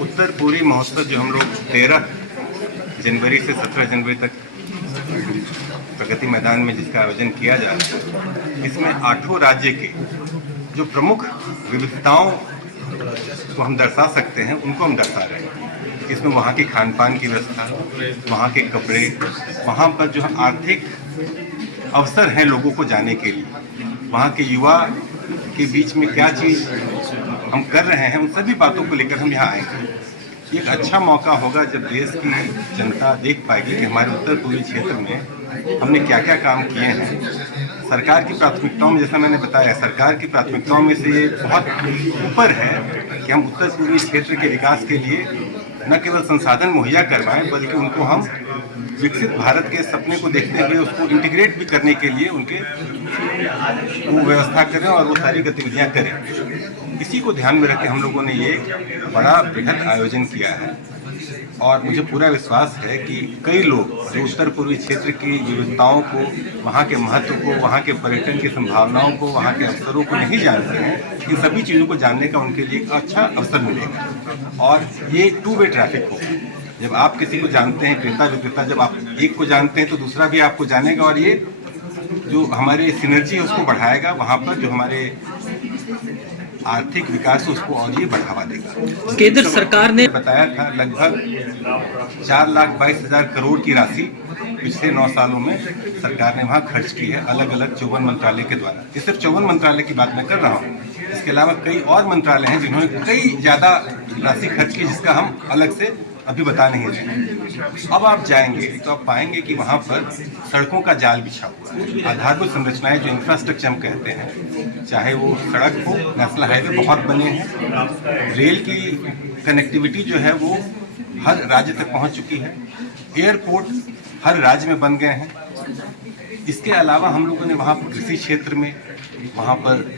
उत्तर पूरी महोत्सव जो हम लोग 13 जनवरी से 17 जनवरी तक प्रगति मैदान में जिसका आयोजन किया जा रहा है, इसमें 8 राज्य के जो प्रमुख विविधताओं को हम दर्शा सकते हैं उनको हम दर्शा रहे हैं। इसमें वहाँ की खान पान की व्यवस्था, वहाँ के कपड़े, वहाँ पर जो आर्थिक अवसर हैं लोगों को जाने के लिए, वहाँ के युवा के बीच में क्या चीज़ हम कर रहे हैं, उन सभी बातों को लेकर हम यहाँ आएंगे। ये एक अच्छा मौका होगा जब देश की जनता देख पाएगी कि हमारे उत्तर पूर्वी क्षेत्र में हमने क्या क्या काम किए हैं। सरकार की प्राथमिकताओं में, जैसा मैंने बताया, सरकार की प्राथमिकताओं में से ये बहुत ऊपर है कि हम उत्तर पूर्वी क्षेत्र के विकास के लिए न केवल संसाधन मुहैया करवाएं, बल्कि उनको हम विकसित भारत के सपने को देखते हुए उसको इंटीग्रेट भी करने के लिए उनके वो व्यवस्था करें और वो सारी गतिविधियां करें। इसी को ध्यान में रख के हम लोगों ने ये बड़ा बृहद आयोजन किया है और मुझे पूरा विश्वास है कि कई लोग जो उत्तर पूर्वी क्षेत्र की विविधताओं को, वहाँ के महत्व को, वहाँ के पर्यटन की संभावनाओं को, वहाँ के अवसरों को नहीं जानते हैं, इन सभी चीज़ों को जानने का उनके लिए एक अच्छा अवसर मिलेगा। और ये 2 वे ट्रैफिक होगा। जब आप किसी को जानते हैं, क्रेता विक्रेता, जब आप एक को जानते हैं तो दूसरा भी आपको जानेगा और ये जो हमारे सिनर्जी है उसको बढ़ाएगा। वहाँ पर जो हमारे आर्थिक विकास उसको और ये बढ़ावा देगा। केंद्र सरकार ने बताया था लगभग 4,22,000 करोड़ की राशि पिछले 9 सालों में सरकार ने वहाँ खर्च की है, अलग अलग 54 मंत्रालय के द्वारा। ये सिर्फ 54 मंत्रालय की बात मैं कर रहा हूँ, इसके अलावा कई और मंत्रालय हैं जिन्होंने कई ज़्यादा राशि खर्च की, जिसका हम अलग से अभी बता नहीं रहे। अब आप जाएंगे तो आप पाएंगे कि वहाँ पर सड़कों का जाल बिछा हुआ है। आधारभूत संरचनाएं जो इंफ्रास्ट्रक्चर हम कहते हैं, चाहे वो सड़क हो, नेशनल हाईवे बहुत बने हैं, रेल की कनेक्टिविटी जो है वो हर राज्य तक पहुँच चुकी है, एयरपोर्ट हर राज्य में बन गए हैं। इसके अलावा हम लोगों ने वहाँ पर कृषि क्षेत्र में, वहाँ पर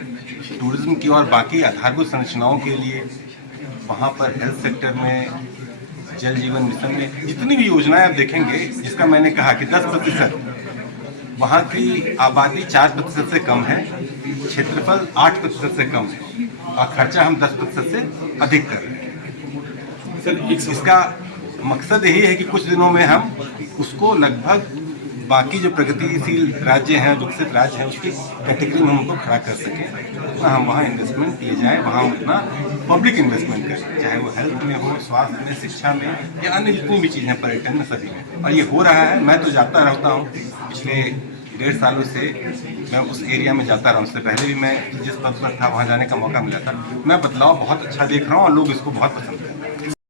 टूरिज्म की और बाकी आधारभूत संरचनाओं के लिए, वहाँ पर हेल्थ सेक्टर में, जल जीवन मिशन में जितनी भी योजनाएं आप देखेंगे, जिसका मैंने कहा कि 10%, वहाँ की आबादी 4% से कम है, क्षेत्रफल 8% से कम है और खर्चा हम 10% से अधिक कर रहे हैं। सर, इसका मकसद यही है कि कुछ दिनों में हम उसको लगभग बाकी जो प्रगतिशील राज्य हैं, विकसित राज्य हैं, उसकी कैटेगरी में हम उनको खड़ा कर सकें। उतना हम वहाँ इन्वेस्टमेंट किए जाएँ, वहाँ उतना पब्लिक इन्वेस्टमेंट करें, चाहे वो हेल्थ में हो, स्वास्थ्य में, शिक्षा में या अन्य जितनी भी चीज़ें, पर्यटन में, सभी में। और ये हो रहा है। मैं तो जाता रहता हूँ, पिछले 1.5 सालों से मैं उस एरिया में जाता रहा हूँ। उससे पहले भी मैं जिस पद पर था वहाँ जाने का मौका मिला था। मैं बदलाव बहुत अच्छा देख रहा हूँ और लोग इसको बहुत पसंद करते हैं।